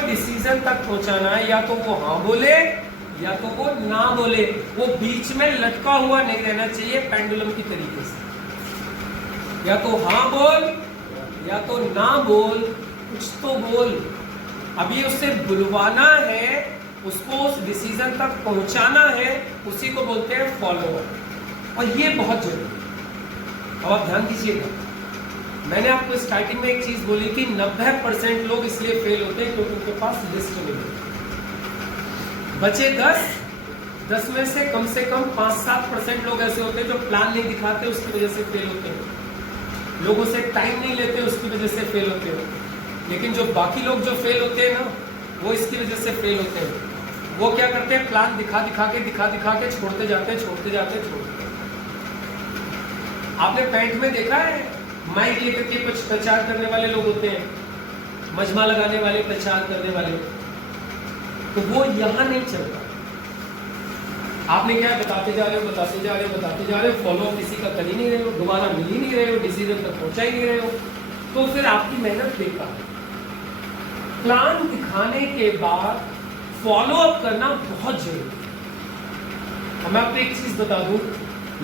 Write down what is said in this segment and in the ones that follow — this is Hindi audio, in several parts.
डिसीजन तक पहुंचाना है, या तो वो हाँ बोले या तो वो ना बोले, वो बीच में लटका हुआ नहीं रहना चाहिए पेंडुलम की तरीके से। या तो हाँ बोल या तो ना बोल, कुछ तो बोल। अभी उससे बुलवाना है, उसको उस डिसीजन तक पहुंचाना है, उसी को बोलते हैं फॉलो अप। और ये बहुत जरूरी है। अब आप ध्यान दीजिएगा, मैंने आपको स्टार्टिंग में एक चीज बोली थी, 90% लोग इसलिए फेल होते हैं क्योंकि उनके पास लिस्ट नहीं होती। बचे 10 में से कम 5-7% लोग ऐसे होते हैं जो प्लान नहीं दिखाते, उसकी वजह से फेल होते हैं। लोगों से टाइम नहीं लेते, उसकी वजह से फेल होते हैं। लेकिन जो बाकी लोग जो फेल होते हैं ना, वो इसकी वजह से फेल होते हैं। वो क्या करते हैं, प्लान दिखा दिखा के छोड़ते जाते हैं। आपने पैंट में देखा है, माइक लेकर के कुछ प्रचार करने वाले लोग होते हैं, मजमा लगाने वाले, प्रचार करने वाले, तो वो यहां नहीं चलता। आपने क्या बताते जा रहे हो, फॉलो किसी का कर ही नहीं रहे हो, दोबारा मिल ही नहीं रहे हो, डिसीजन तक पहुंचा ही नहीं रहे हो, तो फिर आपकी मेहनत बेकार है। प्लान दिखाने के बाद फॉलो अप करना बहुत जरूरी है। मैं आपको एक चीज बता दूं,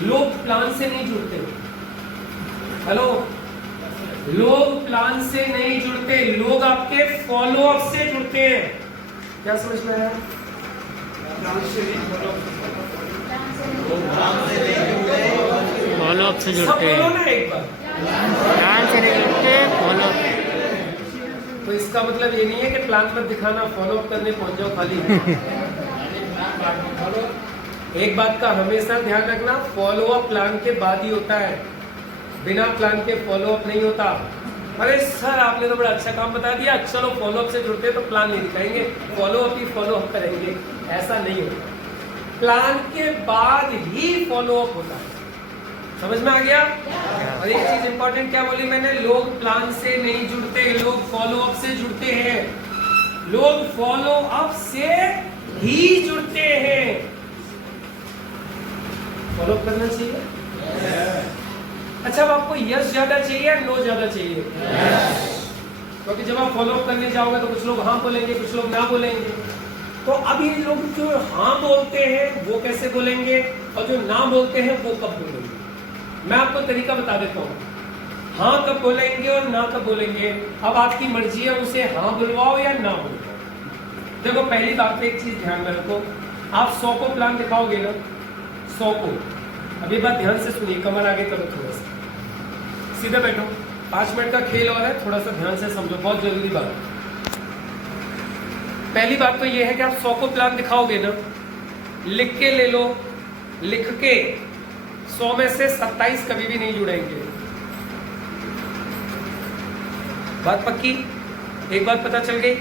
लोग प्लान से नहीं जुड़ते। हेलो, लोग प्लान से नहीं जुड़ते, लोग आपके फॉलो अप से जुड़ते हैं। क्या समझ में आया? फॉलो अप से जुड़ते हैं। ना एक बार प्लान से नहीं जुड़ते, फॉलो अप। तो इसका मतलब ये नहीं है कि प्लान मत दिखाना, फॉलो अप करने पहुंच जाओ खाली। एक बात का हमेशा ध्यान रखना, फॉलो अप प्लान के बाद ही होता है, बिना प्लान के फॉलो अप नहीं होता। अरे सर, आपने तो बड़ा अच्छा काम बता दिया, चलो फॉलो अप से जुड़ते तो प्लान नहीं दिखाएंगे, फॉलो अप ही फॉलो अप करेंगे। ऐसा नहीं होता, प्लान के बाद ही फॉलो अप होता है। समझ में आ गया? और एक चीज इंपॉर्टेंट क्या बोली मैंने, लोग प्लान से नहीं जुड़ते, लोग फॉलो अप से जुड़ते हैं। लोग फॉलो अप से ही जुड़ते हैं। फॉलो अप करना चाहिए। अच्छा, अब आपको यस ज्यादा चाहिए या नो ज्यादा चाहिए? क्योंकि जब आप फॉलो अप करने जाओगे तो कुछ लोग हाँ बोलेंगे, कुछ लोग ना बोलेंगे। तो अब ये लोग जो हाँ बोलते हैं वो कैसे बोलेंगे, और जो ना बोलते हैं वो कब बोलेंगे? मैं आपको तरीका बता देता हूँ। हाँ कब बोलेंगे और ना कब बोलेंगे, अब आपकी मर्जी है, उसे हाँ बुलवाओ या ना बुलवाओ। देखो, पहली बात एक चीज ध्यान में रखो, आप 100 को प्लान दिखाओगे ना, 100 को, अभी बात ध्यान से सुनिए, कमर आगे करो, थोड़ा सा सीधे बैठो, 5 मिनट का खेल और है, थोड़ा सा ध्यान से समझो, बहुत जरूरी बात। पहली बात तो ये है कि आप 100 को प्लान दिखाओगे ना, लिख के ले लो, लिख के 100 में से 27 कभी भी नहीं जुड़ेंगे। बात पक्की? एक बात पता चल गई?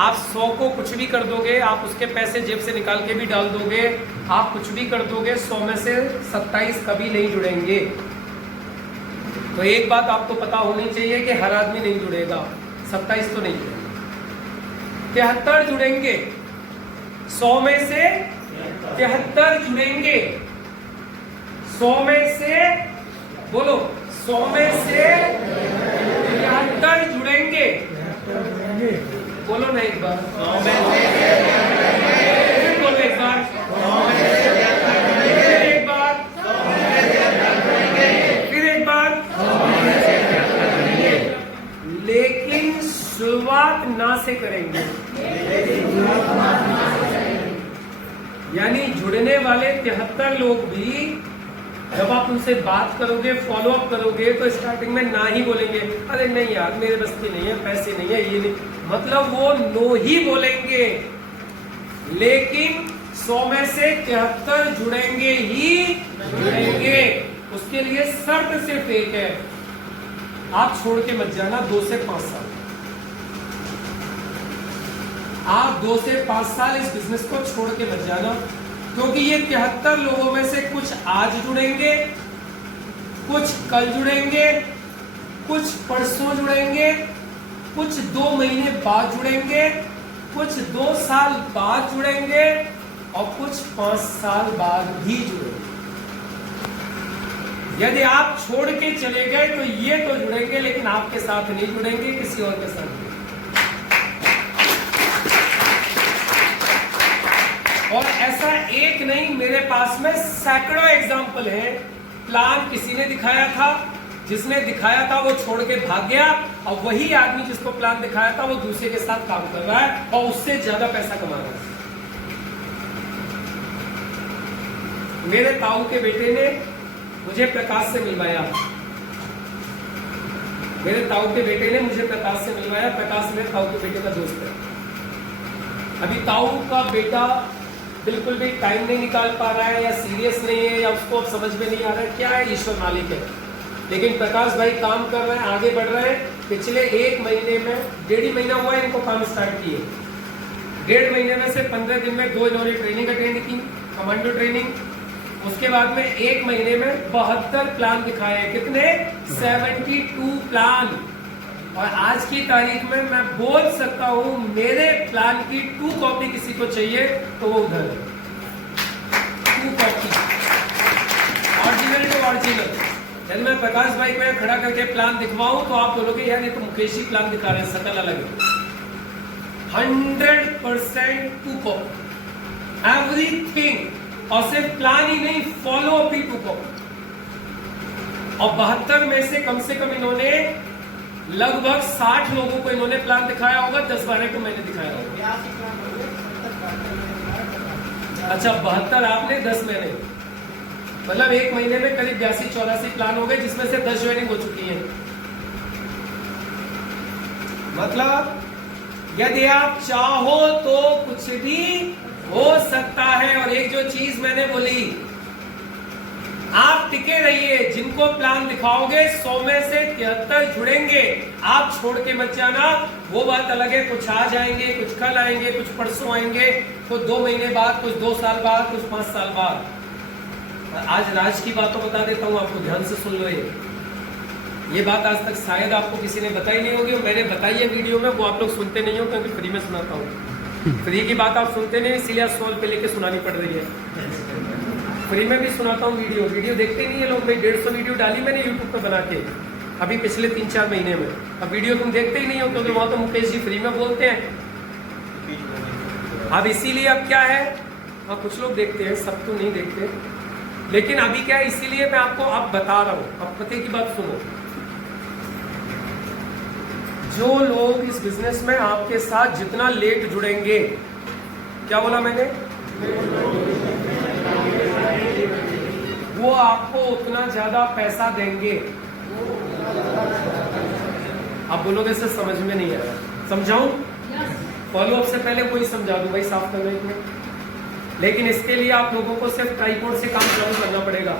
आप 100 को कुछ भी कर दोगे, आप उसके पैसे जेब से निकाल के भी डाल दोगे, आप कुछ भी कर दोगे, 100 में से 27 कभी नहीं जुड़ेंगे। तो एक बात आपको पता होनी चाहिए कि हर आदमी नहीं जुड़ेगा, 27 तो नहीं जुड़ेंगे, 73 जुड़ेंगे, 100 में से 73 जुड़ेंगे, 100 में से, बोलो, 100 में से 73 जुड़ेंगे। बोलो ना एक बार, 100 में से, बोलो एक बार, 100 में से, फिर एक बार, 100 में से, फिर एक बार, 100 में से। लेकिन शुरुआत ना से करेंगे, यानी जुड़ने वाले 73 लोग भी जब आप उनसे बात करोगे, फॉलो अप करोगे, तो स्टार्टिंग में ना ही बोलेंगे, अरे नहीं यार मेरे बस की नहीं है, पैसे नहीं है, ये नहीं, मतलब वो नो ही बोलेंगे। लेकिन 100 में से 73 जुड़ेंगे ही जुड़ेंगे। उसके लिए शर्त सिर्फ एक है, आप छोड़ के मत जाना 2 से 5 साल। आप 2 से 5 साल इस बिजनेस को छोड़ के मत जाना, क्योंकि ये 73 लोगों में से कुछ आज जुड़ेंगे, कुछ कल जुड़ेंगे, कुछ परसों जुड़ेंगे, कुछ 2 महीने बाद जुड़ेंगे, कुछ 2 साल बाद जुड़ेंगे, और कुछ 5 साल बाद भी जुड़ेंगे। यदि आप छोड़ के चले गए तो ये तो जुड़ेंगे, लेकिन आपके साथ नहीं जुड़ेंगे, किसी और के साथ। ऐसा एक नहीं, मेरे पास में सैकड़ों एग्जाम्पल है। प्लान किसी ने दिखाया था, जिसने दिखाया था वो छोड़ के भाग गया, और वही आदमी जिसको प्लान दिखाया था वो दूसरे के साथ काम कर रहा है और उससे ज्यादा पैसा कमा रहा है। मेरे ताऊ के बेटे ने मुझे प्रकाश से मिलवाया। मेरे ताऊ के बेटे ने मुझे प्रकाश से मिलवाया। प्रकाश मेरे ताऊ के बेटे का दोस्त है। अभी ताऊ का बेटा बिल्कुल भी टाइम नहीं निकाल पा रहा है, या सीरियस नहीं है, या उसको अब समझ में नहीं आ रहा है क्या है, ईश्वर मालिक है। लेकिन प्रकाश भाई काम कर रहे हैं, आगे बढ़ रहे हैं। पिछले 1 महीने में, 1.5 महीना हुआ है इनको काम स्टार्ट किए। 1.5 महीने में से 15 दिन में 2 इन्होंने ट्रेनिंग अटेंड की, कमांडो ट्रेनिंग। उसके बाद में 1 महीने में 72 प्लान दिखाए। कितने? 72 प्लान। और आज की तारीख में मैं बोल सकता हूं मेरे प्लान की 2 कॉपी किसी को चाहिए तो वो उधर है। 2 कॉपी ऑरिजिनल टू ऑरिजिनल। यदि मैं प्रकाश भाई को खड़ा करके प्लान दिखवाऊं तो आप बोलोगे यार ये तो मुकेश ही प्लान दिखा रहे हैं, शकल अलग है। 100% 2 कॉपी एवरीथिंग। और सिर्फ प्लान ही नहीं, फॉलो अप भी 2 कॉपी। और 72 में से कम इन्होंने लगभग 60 लोगों को इन्होंने प्लान दिखाया होगा, 10-12 को मैंने दिखाया होगा। अच्छा 72 आपने, 10 मैंने, मतलब 1 महीने में करीब 82-84 प्लान हो गए, जिसमें से 10 ज्वाइनिंग हो चुकी है। मतलब यदि आप चाहो तो कुछ भी हो सकता है। और एक जो चीज मैंने बोली, आप टिके रहिए। जिनको प्लान दिखाओगे 100 में से 73 जुड़ेंगे। आप छोड़ के मत जाना। वो बात अलग है, कुछ आज आएंगे, कुछ कल आएंगे, कुछ परसों आएंगे, कुछ 2 महीने बाद, कुछ 2 साल बाद, कुछ 5 साल बाद। आज राज की बात तो बता देता हूं आपको, ध्यान से सुन लो। ये बात आज तक शायद आपको किसी ने बताई नहीं होगी, मैंने बताई है वीडियो में, वो आप लोग सुनते नहीं हो क्योंकि फ्री में सुनाता हूँ। फ्री की बात आप सुनते नहीं, इसीलिए 100 रुपये लेके सुनानी पड़ रही है। फ्री में भी सुनाता हूँ वीडियो देखते नहीं है लोग भाई। 150 वीडियो डाली मैंने यूट्यूब पे बना के अभी पिछले 3-4 महीने में। अब वीडियो तुम देखते ही नहीं हो क्योंकि वहां तो मुकेश जी फ्री में बोलते हैं। अब इसीलिए अब क्या है, हाँ कुछ लोग देखते हैं, सब तो नहीं देखते, लेकिन अभी क्या है, इसीलिए मैं आपको अब बता रहा हूं। अब पते की बात सुनो, जो लोग इस बिजनेस में आपके साथ जितना लेट जुड़ेंगे, क्या बोला मैंने, वो आपको उतना ज्यादा पैसा देंगे। आप बोलोगे सर समझ में नहीं आया, समझाऊं? फॉलो अप से पहले वही समझा दूं भाई, साफ करने में। लेकिन इसके लिए आप लोगों को सिर्फ ट्राइपॉड से काम चालू करना पड़ेगा,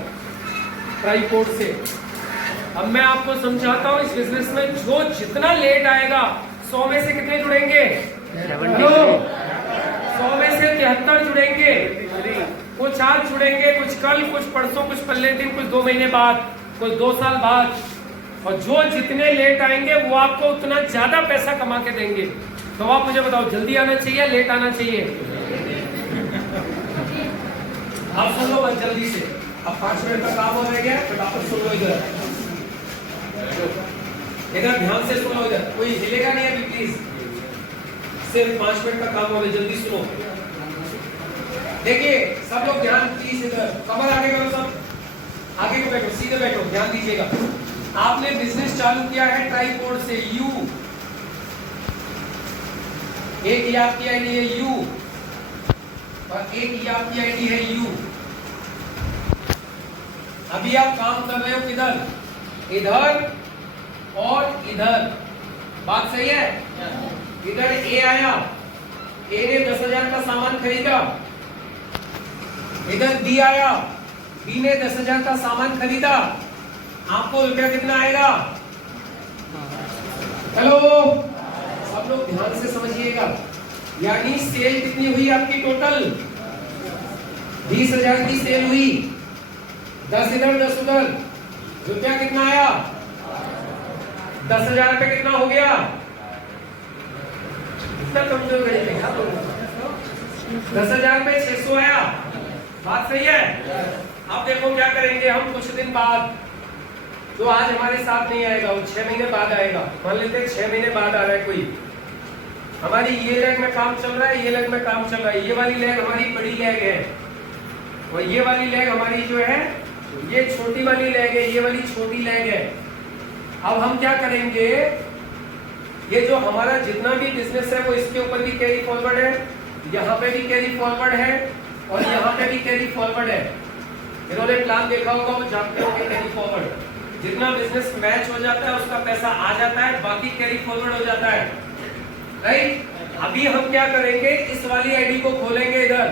ट्राइपॉड से। अब मैं आपको समझाता हूं, इस बिजनेस में जो जितना लेट आएगा, 100 में से कितने जुड़ेंगे? 100 में से 73 जुड़ेंगे। कुछ आज जुड़ेंगे, कुछ कल, कुछ परसों, कुछ पहले दिन, कुछ 2 महीने बाद, कुछ 2 साल बाद। और जो जितने लेट आएंगे वो आपको उतना ज्यादा पैसा कमा के देंगे। तो आप मुझे बताओ, जल्दी आना चाहिए, लेट आना चाहिए? आप सुन लो बस जल्दी से। अब 5 मिनट का काम हो रह गया, फटाफट सुन लो। इधर ध्यान से सुनो, इधर कोई हिलेगा नहीं अभी प्लीज। सिर्फ 5 मिनट का काम हो रहा है, जल्दी सुनो। देखिए सब लोग ध्यान प्लीज, इधर कमर आगे करो, सब आगे को बैठो, सीधे बैठो, ध्यान दीजिएगा। आपने बिजनेस चालू किया है ट्राइपॉड से, यू एक ये आपकी आईडी है यू, और एक ये आपकी आईडी है यू। अभी आप काम कर रहे हो किधर? इधर और इधर। बात सही है? इधर ए आया, ए ने 10,000 का सामान खरीदा। इधर बी आया, बी ने 10,000 का सामान खरीदा। आपको रुपया कितना आएगा? हेलो, सब लोग ध्यान से समझिएगा। यानी सेल कितनी हुई आपकी टोटल? 20,000 की सेल हुई। 10 इधर 10 उधर, रुपया कितना आया? 10,000 पे कितना हो गया? इतना कमजोर गए 10,000 पे 600 आया। बात सही है? अब देखो क्या करेंगे हम कुछ दिन बाद। तो आज हमारे साथ नहीं आएगा, वो 6 महीने बाद आएगा। मान लेते हैं 6 महीने बाद आ रहा है कोई, हमारी ये लेग में काम चल रहा है, ये लेग में काम चल रहा है। ये वाली लेग हमारी बड़ी लेग है और ये वाली लेग हमारी जो है ये छोटी वाली लेग है, ये वाली छोटी लेग है। अब हम क्या करेंगे, ये जो हमारा जितना भी बिजनेस है वो इसके ऊपर भी कैरी फॉरवर्ड है, यहाँ पे भी कैरी फॉरवर्ड है और यहाँ पे भी कैरी फॉरवर्ड है। इन्होंने प्लान देखा होगा, वो जानते होंगे कैरी फॉरवर्ड। जितना बिजनेस मैच हो जाता है उसका पैसा आ जाता है, बाकी कैरी फॉरवर्ड हो जाता है, राइट। अभी हम क्या करेंगे, इस वाली आईडी को खोलेंगे इधर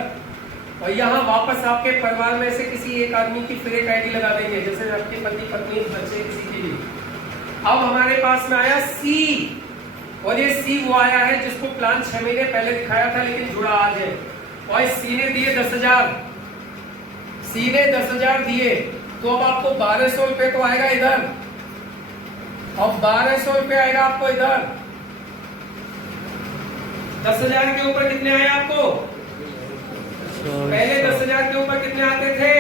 और यहाँ वापस आपके परिवार में से किसी एक आदमी की फिर एक आईडी लगा देंगे, जैसे आपके पति पत्नी बच्चे किसी की भी। अब हमारे पास में आया सी और ये सी वो आया है जिसको प्लान 6 महीने पहले दिखाया था लेकिन जुड़ा आज है। और सी ने दिए 10,000, सी ने 10,000 दिए, तो अब आपको 1200 रुपए तो आएगा इधर, अब 1200 रुपए आएगा आपको इधर। 10,000 के ऊपर कितने आए आपको? पहले 10,000 के ऊपर कितने आते थे?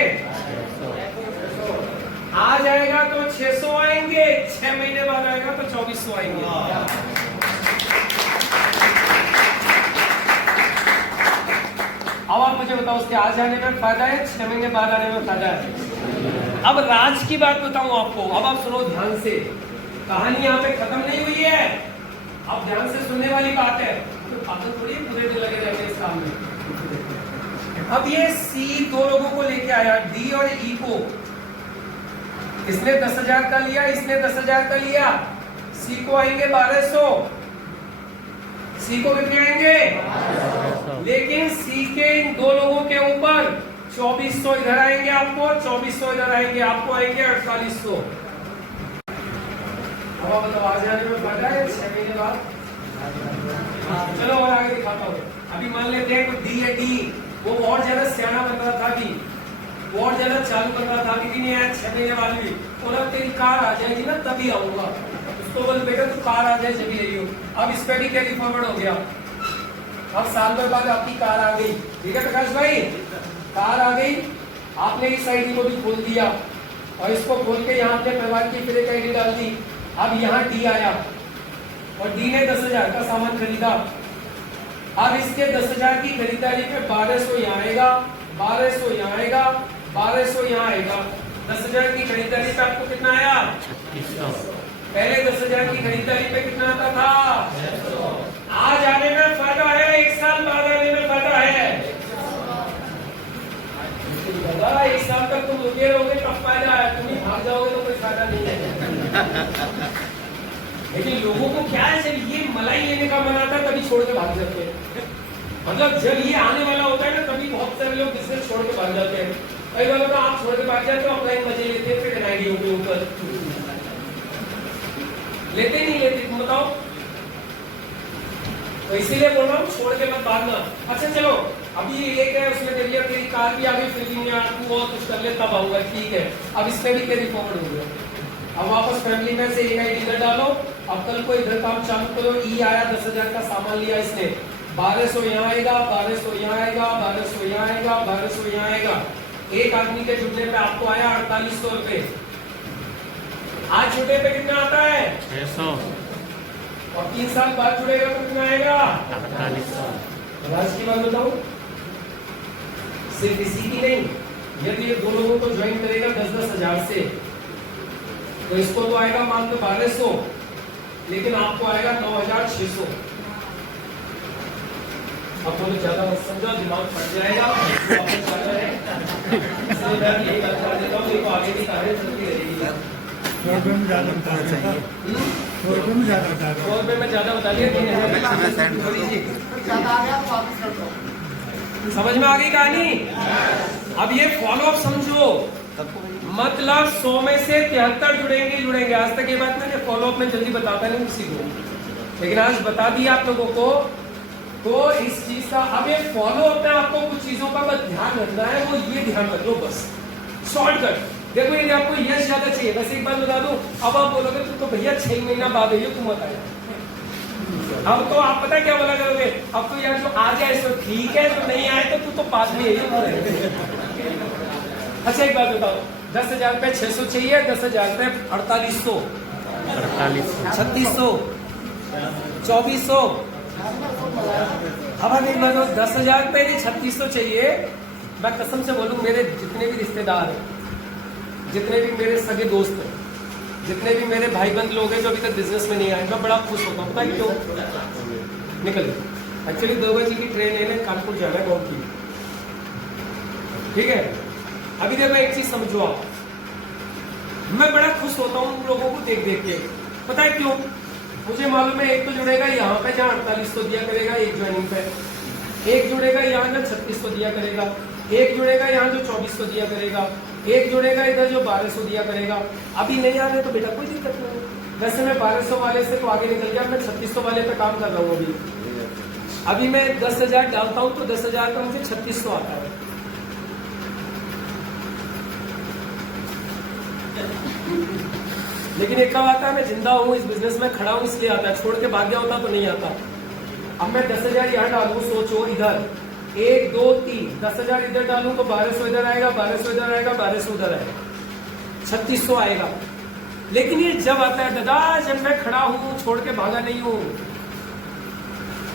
आ जाएगा तो 600 आएंगे, 6 महीने बाद आएगा तो 2400 आएंगे। अब आप मुझे बताओ उसके आ जाने में फायदा है, 6 महीने बाद आने में फायदा है। अब राज की बात बताऊं आपको, अब आप सुनो ध्यान से, कहानी यहाँ पे खत्म नहीं हुई है, अब ध्यान से सुनने वाली बात है। तो आप थोड़ी पूरे दिन लगे रहते हैं इस काम में। अब ये सी दो लोगों को लेके आया, डी और ई को। इसने 10,000 का लिया, इसने 10,000 का लिया। सी को आएंगे 1200, सी को कितने आएंगे? लेकिन सी के इन दो लोगों के ऊपर 2400 इधर आएंगे आपको, 2400 इधर आएंगे आपको, आएंगे 4800। अब आप बताओ आ जाने में फायदा है 6 महीने बाद? चलो और आगे दिखाता हूँ। अभी मान लेते हैं कोई डी है, डी वो और ज्यादा सियाना बन रहा था, भी वो और ज्यादा चालू कर रहा था, अभी नहीं आया 6 महीने बाद भी। बोला तेरी कार आ जाएगी ना तभी आऊंगा। उसको बोल बेटा तू कार आ जाए जब यही हो। अब इस पे भी कैरी फॉरवर्ड हो गया, अब साल भर बाद आपकी कार आ गई, ठीक है प्रकाश भाई, कार आ गई, आपने इस आईडी को भी खोल दिया और इसको खोल के यहाँ अपने परिवार की फिर एक आईडी डाल दी। अब यहाँ डी आया और डी ने 10,000 का सामान खरीदा। अब इसके 10,000 की खरीदारी पे 1200 यहाँ आएगा, 1200 यहाँ आएगा, 1200 यहाँ आएगा। 10,000 की खरीदारी पे आपको कितना आया? 3600। पहले 10,000 की खरीदारी पे कितना आता था? आज आने में फायदा है, 1 साल बाद आने में फायदा है। 1 साल तक तुम रुके रहोगे तब फायदा है, तुम ही भाग जाओगे तो कोई फायदा नहीं है। लेकिन लोगों को क्या है, जब ये मलाई लेने का मन आता है तभी छोड़ के भाग जाते हैं। मतलब जब ये आने वाला होता है ना तभी बहुत सारे लोग बिजनेस छोड़ के भाग जाते हैं। कई बार तो आप छोड़ के भाग जाते हो, ऑफलाइन मजे लेते हैं, फिर एनआईडीओ के ऊपर लेते नहीं लेते, तुम बताओ। तो इसीलिए बोल रहा हूँ छोड़ के मत भागना। अच्छा चलो अभी एक है उसमें दे दिया, तेरी कार भी आ गई, फिर भी नहीं आ, तू और कुछ कर ले तब आऊंगा, ठीक है। अब इसमें भी कैरी फॉरवर्ड हो गया। अब वापस फैमिली में से एक आईडी इधर डालो, अब कल को इधर काम चालू करो। ई आया 10,000 का सामान लिया इसने, 1200 यहाँ आएगा, 1200 यहाँ आएगा, 1200 यहाँ आएगा, 1200 यहाँ आएगा। एक आदमी के जुटने पे आपको आया 4800 रुपए। आज जुटे पे कितना आता है? 600। और 3 साल बाद जुड़ेगा तो कितना आएगा? 4800। राज की बात बताऊं, सिर्फ इसी की नहीं, यदि ये दो लोगों को ज्वाइन करेगा 10-10 हजार से, तो इसको तो आएगा मान लो 1200, लेकिन आपको आएगा 9,600। अब तो ज्यादा मत समझो, दिमाग फट जाएगा। यही बात कर देता हूँ, देखो आगे की कार्य चलती रहेगी। 100 रुपये में ज्यादा बता दिया, 100 रुपये में ज्यादा बता दिया, 100 रुपये में ज्यादा बता दिया। समझ में आ गई कहानी? अब ये फॉलो अप समझो, मतलब 100 में से 73 जुड़ेंगे। आज तक ये बात मैंने फॉलो अप में जल्दी बताता नहीं किसी को, लेकिन आज बता दिया आप लोगों को। तो इस चीज का अब ये फॉलो अप में आपको कुछ चीजों का बस ध्यान रखना है, वो ये ध्यान रख लो बस, शॉर्टकट। देखो यदि आपको यश ज्यादा चाहिए, बस एक बात बता दो, अब आप बोलोगे तो भैया 6 महीना बाद है, तुम बताया। अब तो आप पता क्या बोला करोगे, अब तो यार जो आ जाए सो ठीक है, जो नहीं आए तो तू तो पास में है। अच्छा एक बात बताओ, 10,000 पे 600 चाहिए, 10,000 पे 4800, 3600, 2400, अब अगर मैं 10,000 पे 3600 चाहिए, मैं कसम से बोलूं मेरे जितने भी रिश्तेदार हैं, जितने भी मेरे सगे दोस्त हैं, जितने भी मेरे भाईबंद लोग हैं जो अभी तक बिजनेस में नहीं आए, मैं बड़ा खुश होता हूँ। पता है क्यों? निकल एक्चुअली 2 बजे की ट्रेन है, कानपुर जाना है गाँव की, ठीक है। अभी देखो एक चीज समझो आप, मैं बड़ा खुश होता हूँ उन लोगों को देख देख के। पता है क्यों? मुझे मालूम है एक तो जुड़ेगा यहाँ पे जहाँ 4800 दिया करेगा एक ज्वाइनिंग पे, एक जुड़ेगा यहाँ जो 3600 दिया करेगा, एक जुड़ेगा यहाँ जो 2400 दिया करेगा, एक जुड़ेगा इधर जो 1200 दिया करेगा। अभी नहीं आ रहे तो बेटा कोई दिक्कत नहीं। वैसे मैं 1200 वाले से तो आगे निकल गया, मैं 3600 वाले पे काम कर रहा हूँ। अभी मैं 10,000 डालता हूँ तो 10,000 का मुझे 3600 आता है। लेकिन एक कब आता है, मैं जिंदा हूँ, इस बिजनेस में खड़ा हूँ इसलिए आता है, छोड़ के भाग गया होता तो नहीं आता। अब मैं 10,000 यहाँ डालूं, सोचो इधर 1 2 3 10,000 इधर डालूं तो 1200 इधर आएगा, 1200 इधर आएगा, 1200 उधर आएगा, 3600 आएगा। लेकिन ये जब आता है दादा जब मैं खड़ा हूँ, छोड़ के भागा नहीं हूँ,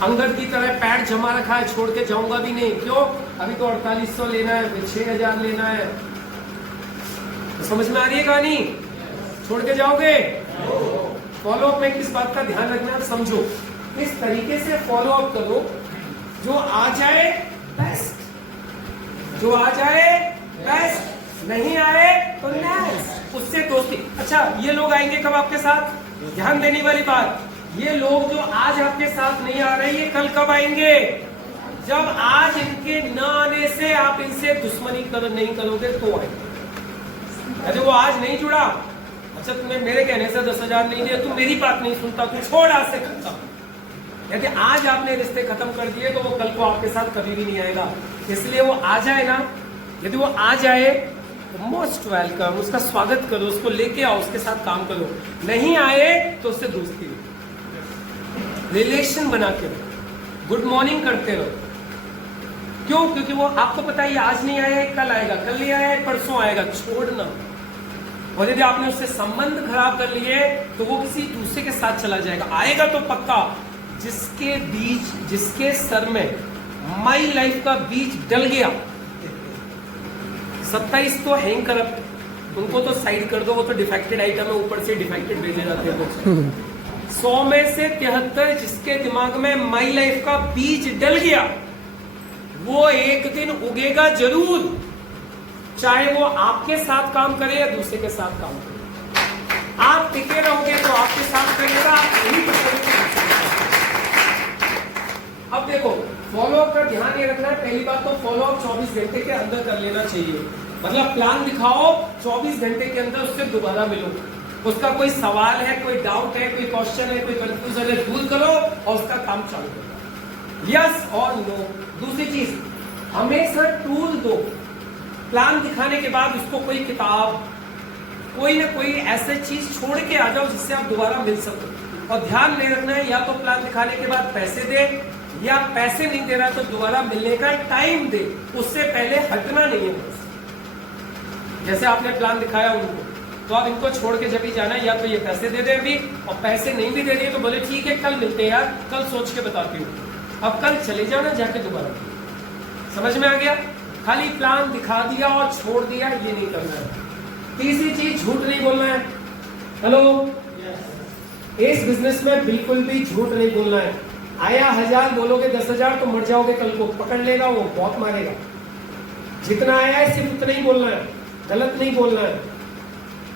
अंगद की तरह पैर जमा रखा है, छोड़ के जाऊंगा भी नहीं। क्यों? अभी तो 4800 लेना है, फिर 6000 लेना है। तो समझ में आ रही है कहानी? छोड़ के जाओगे? फॉलो अप में किस बात का ध्यान रखना है समझो। इस तरीके से फॉलो अप करो, जो आ जाए बेस्ट, जो आ जाए बेस्ट, नहीं आए तो नेक्स्ट, उससे दोस्ती। अच्छा ये लोग आएंगे कब आपके साथ? ध्यान देने वाली बात, ये लोग जो आज आपके साथ नहीं आ रहे, ये कल कब आएंगे? जब आज इनके न आने से आप इनसे दुश्मनी नहीं करोगे तो आएंगे। अरे वो आज नहीं जुड़ा, अच्छा तुम्हें मेरे कहने से 10,000 नहीं दिया, तू मेरी बात नहीं सुनता, तू छोड़ आज से खत्म। यदि आज आपने रिश्ते खत्म कर दिए तो वो कल को आपके साथ कभी भी नहीं आएगा। इसलिए वो आ जाए ना, यदि वो आ जाए तो मोस्ट वेलकम, उसका स्वागत करो, उसको लेके आओ, उसके साथ काम करो। नहीं आए तो उससे दोस्ती रहो, रिलेशन बना के रहो, गुड मॉर्निंग करते रहो। क्यों? क्योंकि वो आपको पता है आज नहीं आया कल आएगा, कल नहीं आया परसों आएगा, छोड़ना। और यदि आपने उससे संबंध खराब कर लिए तो वो किसी दूसरे के साथ चला जाएगा। आएगा तो पक्का, जिसके बीज, जिसके सर में माई लाइफ का बीज डल गया, 27 तो हैंग करप्ट, उनको तो साइड कर दो, वो तो डिफेक्टेड आइटम है, ऊपर से डिफेक्टेड भेजे जाते हैं। 100 में से 73 जिसके दिमाग में माई लाइफ का बीज डल गया, वो एक दिन उगेगा जरूर, चाहे वो आपके साथ काम करे या दूसरे के साथ काम करे। आप टिके रहोगे तो आपके साथ करेगा, आप नहीं टिकोगे। अब देखो फॉलोअप का ध्यान ये रखना है। पहली बात तो फॉलोअप 24 घंटे के अंदर कर लेना चाहिए। मतलब प्लान दिखाओ, 24 घंटे के अंदर उससे दोबारा मिलो, उसका कोई सवाल है, कोई डाउट है, कोई क्वेश्चन है, कोई कंफ्यूजन है, दूर करो और उसका काम चालू करो। यस और नो। दूसरी चीज, हमेशा टूल दो। प्लान दिखाने के बाद उसको कोई किताब, कोई ना कोई ऐसी चीज छोड़ के आ जाओ जिससे आप दोबारा मिल सको। और ध्यान नहीं रखना है, या तो प्लान दिखाने के बाद पैसे दे, या पैसे नहीं दे रहा तो दोबारा मिलने का टाइम दे, उससे पहले हटना नहीं है। जैसे आपने प्लान दिखाया उनको, तो आप इनको छोड़ के जब भी जाना है, या तो ये पैसे दे दे अभी, और पैसे नहीं भी दे रही है तो बोले ठीक है कल मिलते हैं यार, कल सोच के बताती हूँ। अब कल चले जाना जाके दोबारा। समझ में आ गया? खाली प्लान दिखा दिया और छोड़ दिया, ये नहीं करना है। तीसरी चीज, झूठ नहीं बोलना है। हेलो, इस बिजनेस में बिल्कुल भी झूठ नहीं बोलना है। आया 1000 बोलोगे 10,000 तो मर जाओगे, कल को पकड़ लेगा, वो बहुत मारेगा। जितना आया है सिर्फ उतना ही बोलना है, गलत नहीं बोलना है।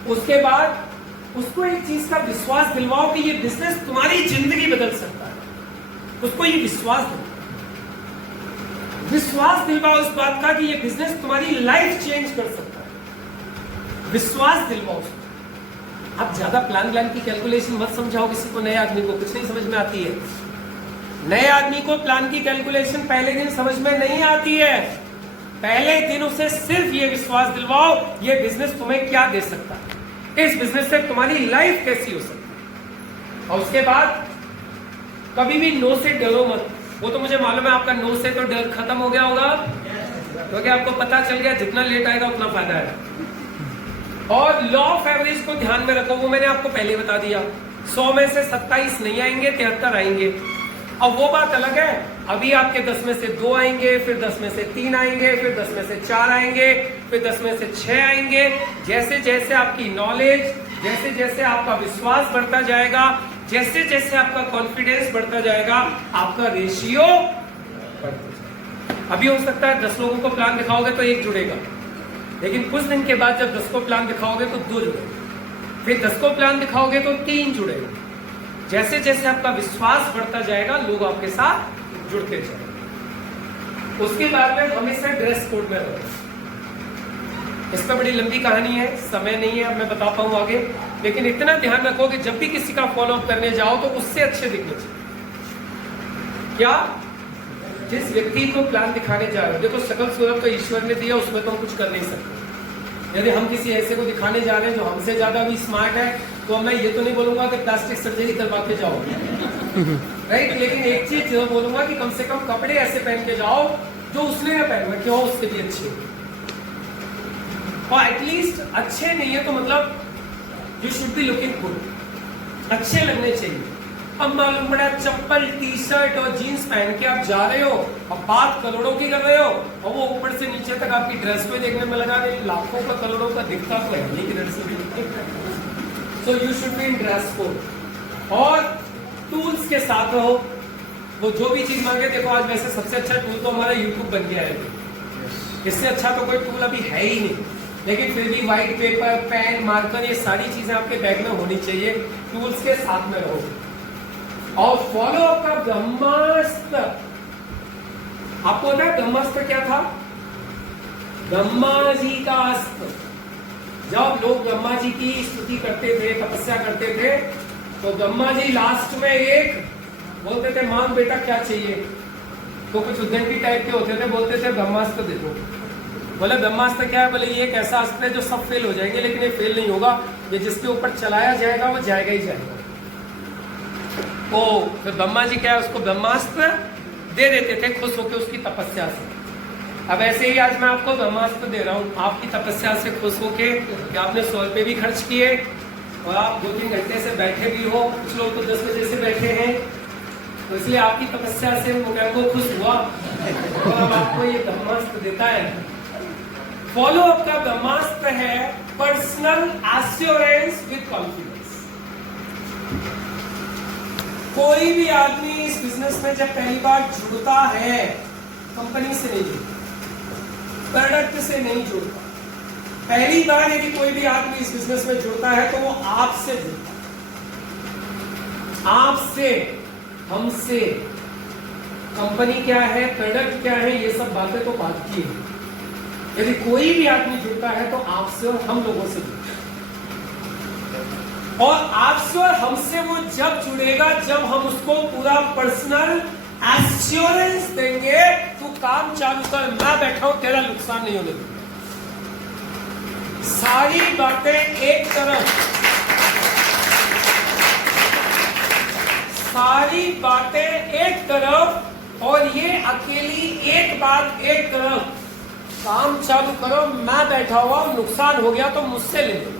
उसके बाद उसको एक चीज का विश्वास दिलवाओ कि ये बिजनेस तुम्हारी जिंदगी बदल सकता है। उसको ये विश्वास दो, विश्वास दिलवाओ इस बात का कि ये बिजनेस तुम्हारी लाइफ चेंज कर सकता है। विश्वास दिलवाओ। आप ज्यादा प्लान की कैलकुलेशन मत समझाओ किसी को, नए आदमी को कुछ नहीं समझ में आती है। नए आदमी को प्लान की कैलकुलेशन पहले दिन समझ में नहीं आती है। पहले दिन उसे सिर्फ ये विश्वास दिलवाओ ये बिजनेस तुम्हें क्या दे सकता है, इस बिजनेस से तुम्हारी लाइफ कैसी हो सकती है। और उसके बाद कभी भी नो से डरो मत। वो तो मुझे मालूम है आपका नो से तो डर खत्म हो गया होगा, क्योंकि आपको पता चल गया जितना लेट आएगा उतना फायदा है। और लॉ ऑफ एवरेज को ध्यान में रखो, वो मैंने आपको पहले बता दिया। 100 में से 27 नहीं आएंगे, 73 आएंगे। अब वो बात अलग है, अभी आपके 10 में से 2 आएंगे, फिर 10 में से 3 आएंगे, फिर 10 में से 4 आएंगे, फिर 10 में से 6 आएंगे। जैसे जैसे आपकी नॉलेज, जैसे जैसे आपका विश्वास बढ़ता जाएगा, जैसे जैसे आपका कॉन्फिडेंस बढ़ता जाएगा, आपका रेशियो बढ़ता जाएगा। अभी हो सकता है 10 लोगों को प्लान दिखाओगे तो 1 जुड़ेगा, लेकिन कुछ दिन के बाद जब 10 को प्लान दिखाओगे तो 2 जुड़ेगा, फिर 10 को प्लान दिखाओगे तो 3 जुड़ेगा। जैसे जैसे आपका विश्वास बढ़ता जाएगा, लोग आपके साथ जुड़ते जाएंगे। उसके बाद में हमेशा ड्रेस कोड में रहो। इस पर बड़ी लंबी कहानी है, समय नहीं है अब मैं बता पाऊं आगे, लेकिन इतना ध्यान रखो कि जब भी किसी का फॉलोअप करने जाओ तो उससे अच्छे दिखने चाहिए। क्या? जिस व्यक्ति को प्लान दिखाने जा रहे हो, देखो शकल सूरत तो ईश्वर ने दिया, उसमें तो हम कुछ कर नहीं सकते। यदि हम किसी ऐसे को दिखाने जा रहे हैं जो हमसे ज्यादा भी स्मार्ट है, तो मैं ये तो नहीं बोलूंगा कि प्लास्टिक सर्जरी करवा के जाओ, राइट। लेकिन एक चीज जरूर बोलूंगा कि कम से कम कपड़े ऐसे पहन के जाओ जो उसने ना पहना, क्यों उसके भी अच्छे, और एटलीस्ट अच्छे नहीं है तो मतलब you should be looking good, अच्छे लगने चाहिए। अब मालूम पड़ा चप्पल, टी शर्ट और जीन्स पहन के आप जा रहे हो और बात करोड़ों की कर रहे हो, और वो ऊपर से नीचे तक आपकी ड्रेस पे देखने में लगा लाखों का करोड़ों का दिखता तो है नहीं कि ड्रेस में। So you should be in dress code, और टूल्स के साथ रहो। वो जो भी चीज मांगे, देखो आज वैसे सबसे अच्छा टूल तो हमारा यूट्यूब बन गया है, इससे अच्छा तो कोई टूल अभी है ही नहीं, लेकिन फिर भी व्हाइट पेपर, पेन, मार्कर, ये सारी चीजें आपके बैग में होनी चाहिए। टूल्स के साथ में रहो और फॉलो आपका ब्रह्मास्त्र। आपको पता है ब्रह्मास्त्र क्या था? ब्रह्मा जी का अस्त्र। जब लोग ब्रह्मा जी की स्तुति करते थे, तपस्या करते थे, तो ब्रह्मा जी लास्ट में एक बोलते थे, मांग बेटा क्या चाहिए, तो कुछ उद्दंडी टाइप के होते थे, बोलते थे ब्रह्मास्त्र दे दो। बोले ब्रह्मास्त्र क्या है? बोले ये एक ऐसा अस्त्र है जो सब फेल हो जाएंगे, लेकिन ये फेल नहीं होगा, ये जिसके ऊपर चलाया जाएगा वो जाएगा ही जाएगा। तो फिर ब्रह्मा जी क्या है, उसको ब्रह्मास्त्र दे देते थे खुश होकर उसकी तपस्या से। अब ऐसे ही आज मैं आपको ब्रह्मास्त्र दे रहा हूँ आपकी तपस्या से खुश होके, कि आपने 100 रुपये भी खर्च किए और आप 2-3 घंटे से बैठे भी हो, कुछ लोग तो 10 बजे से बैठे हैं, तो इसलिए आपकी तपस्या से वो खुश हुआ और अब आपको ये ब्रह्मास्त्र देता है। फॉलो अप का ब्रह्मास्त्र है पर्सनल एश्योरेंस विद कॉन्फिडेंस। कोई भी आदमी इस बिजनेस में जब पहली बार जुड़ता है, कंपनी से नहीं जुड़ता, प्रोडक्ट से नहीं जुड़ता, पहली बार यदि कोई भी आदमी इस बिजनेस में जुड़ता है तो वो आपसे जुड़ता है, आपसे, हमसे। कंपनी क्या है, प्रोडक्ट क्या है, ये सब बातें तो बात की है। यदि कोई भी आदमी जुड़ता है तो आपसे और हम लोगों से जुड़ता है, और आपसे और हमसे वो जब जुड़ेगा जब हम उसको पूरा पर्सनल एश्योरेंस देंगे, तू काम चालू कर, मैं बैठा हूं, तेरा नुकसान नहीं होने दूंगा। सारी बातें एक तरफ, सारी बातें एक तरफ, और ये अकेली एक बात एक तरफ। काम चालू करो, मैं बैठा हुआ, नुकसान हो गया तो मुझसे ले लो।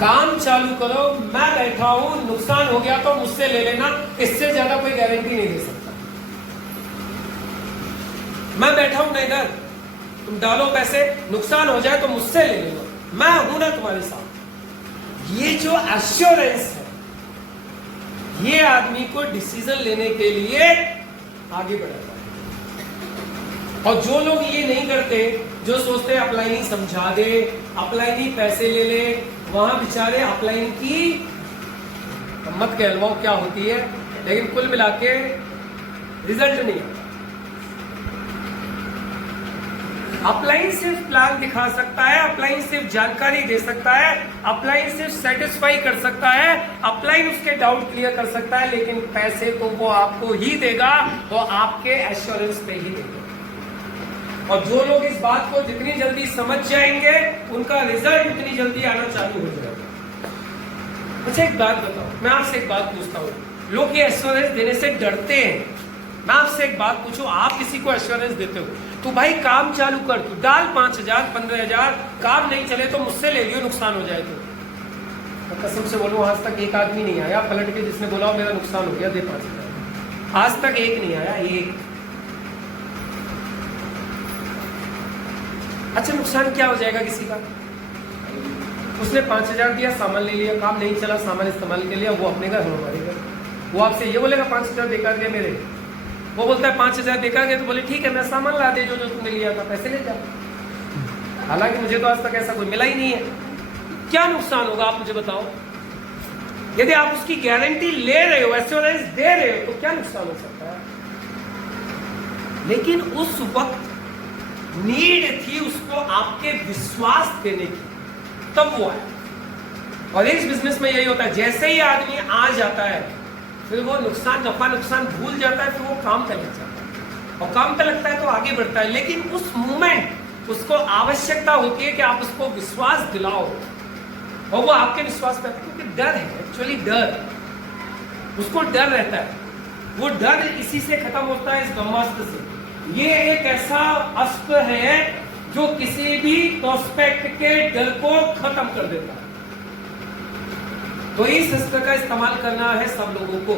काम चालू करो, मैं बैठा हूं, नुकसान हो गया तो मुझसे ले लेना, इससे ज्यादा कोई गारंटी नहीं दे सकता। मैं बैठा हूं ना इधर, तुम डालो पैसे, नुकसान हो जाए तो मुझसे ले लेना, मैं हूं ना तुम्हारे साथ। ये जो एश्योरेंस है, ये आदमी को डिसीजन लेने के लिए आगे बढ़ाता है। और जो लोग ये नहीं करते, जो सोचते हैं अपलाइनिंग समझा दे, अपलाइनिंग पैसे ले ले, वहां बेचारे अपलाइन की मत कहलवाओ क्या होती है, लेकिन कुल मिला के रिजल्ट नहीं आता। अपलाइन सिर्फ प्लान दिखा सकता है, अपलाइन सिर्फ जानकारी दे सकता है, अपलाइन सिर्फ सेटिस्फाई कर सकता है, अपलाइन उसके डाउट क्लियर कर सकता है, लेकिन पैसे तो वो आपको ही देगा, वो आपके एश्योरेंस पे ही देगा। और जो लोग इस बात को जितनी जल्दी समझ जाएंगे, उनका रिजल्ट उतनी जल्दी आना चालू हो जाएगा। अच्छा एक बात बताओ, मैं आपसे एक बात पूछता हूँ, लोग ये एश्योरेंस देने से डरते हैं। मैं आपसे एक बात पूछूं, आप किसी को एश्योरेंस देते हो तो भाई काम चालू कर, तू डाल 5,000 15,000, काम नहीं चले तो मुझसे ले लियो, नुकसान हो जाए तो। कसम से बोलूं, आज तक एक आदमी नहीं आया पलट के जिसने बोला मेरा नुकसान हो गया, दे 5,000। आज तक एक नहीं आया, एक। अच्छा, नुकसान क्या हो जाएगा किसी का? उसने 5,000 दिया, सामान ले लिया, काम नहीं चला, सामान इस्तेमाल के लिया, वो अपने घर, हम हमारे घर। वो आपसे ये बोलेगा 5,000 बेकार गए मेरे? वो बोलता है 5,000 बेकार गए, तो बोले ठीक है मैं सामान ला दे, जो जो तुमने लिया था, पैसे ले जा। हालांकि मुझे तो आज तक ऐसा कोई मिला ही नहीं है। क्या नुकसान होगा आप मुझे बताओ? यदि आप उसकी गारंटी ले रहे हो, एश्योरेंस दे रहे हो, तो क्या नुकसान हो सकता है? लेकिन उस वक्त नीड थी उसको आपके विश्वास देने की, तब वो आया। और इस बिजनेस में यही होता है, जैसे ही आदमी आ जाता है फिर वो नुकसान, नफा नुकसान भूल जाता है, फिर वो काम पे लग जाता है, और काम पे लगता है तो आगे बढ़ता है। लेकिन उस मोमेंट उसको आवश्यकता होती है कि आप उसको विश्वास दिलाओ, और वो आपके विश्वास पे, क्योंकि डर है, एक्चुअली डर, उसको डर रहता है। वो डर इसी से खत्म होता है, इस ब्रह्मास्त्र से। ये एक ऐसा अस्त्र है जो किसी भी प्रोस्पेक्ट के डर को खत्म कर देता है। तो इस अस्त्र का इस्तेमाल करना है सब लोगों को।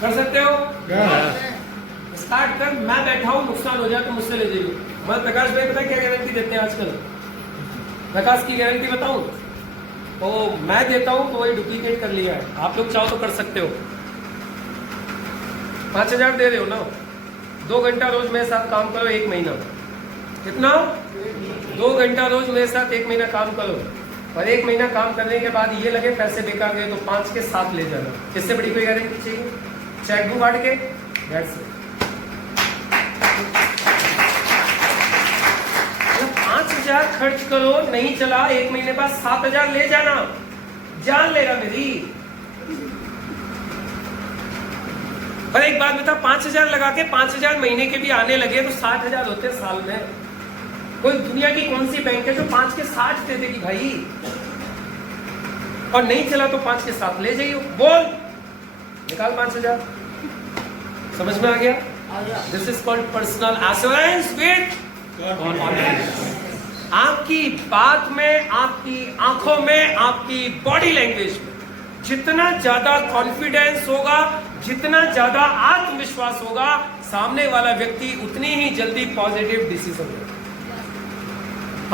कर सकते हो? स्टार्ट कर। मैं बैठा हूं, नुकसान हो जाए तो मुझसे ले जाइए। मैं प्रकाश भाई पता है क्या गारंटी देते हैं आजकल? प्रकाश की गारंटी बताऊं तो मैं देता हूं तो वही डुप्लीकेट कर लिया है। आप लोग चाहो तो कर सकते हो। 5,000 दे रहे हो ना, 2 घंटा रोज मेरे साथ काम करो, 1 महीना। कितना? 2 घंटा रोज मेरे साथ 1 महीना काम करो, और 1 महीना काम करने के बाद ये लगे पैसे बेकार गए, तो 5 के 7 ले जाना। इससे बड़ी कोई गारंटी चाहिए? चेकबुक काट के, दैट्स इट। 5,000 खर्च करो, नहीं चला, 1 महीने बाद 7,000 ले जाना, जान लेगा मेरी। और एक बात बता, 5,000 लगा के 5,000 महीने के भी आने लगे तो 60,000 होते साल में। कोई दुनिया की कौन सी बैंक है जो 5 के 60 दे देगी भाई? और नहीं चला तो 5 के 7 ले जाइए। बोल, निकाल 5,000। समझ में आ गया? This is called personal assurance with confidence. आपकी बात में, आपकी आंखों में, आपकी बॉडी लैंग्वेज में जितना ज्यादा कॉन्फिडेंस होगा, जितना ज्यादा आत्मविश्वास होगा, सामने वाला व्यक्ति उतनी ही जल्दी पॉजिटिव डिसीजन लेगा।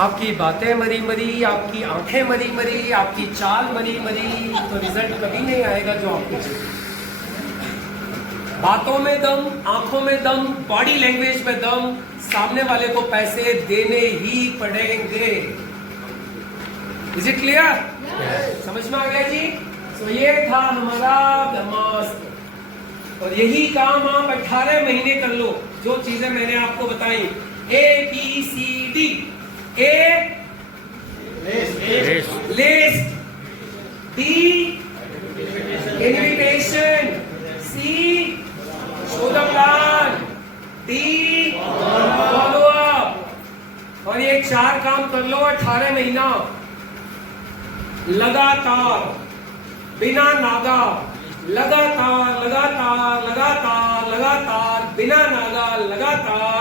आपकी बातें मरी मरी, आपकी आंखें मरी मरी, आपकी चाल मरी मरी, तो रिजल्ट कभी नहीं आएगा जो आपको चाहिए। बातों में दम, आंखों में दम, बॉडी लैंग्वेज में दम, सामने वाले को पैसे देने ही पड़ेंगे। Is it clear? समझ में आ गया जी? तो ये था हमारा ब्रह्मास्त्र, और यही काम आप 18 महीने कर लो, जो चीजें मैंने आपको बताई। ABCD। A list, B invitation, C show the plan, D follow up. और ये 4 काम कर लो 18 महीना लगातार, बिना नागा, लगातार लगातार लगातार लगातार, बिना नागा, लगातार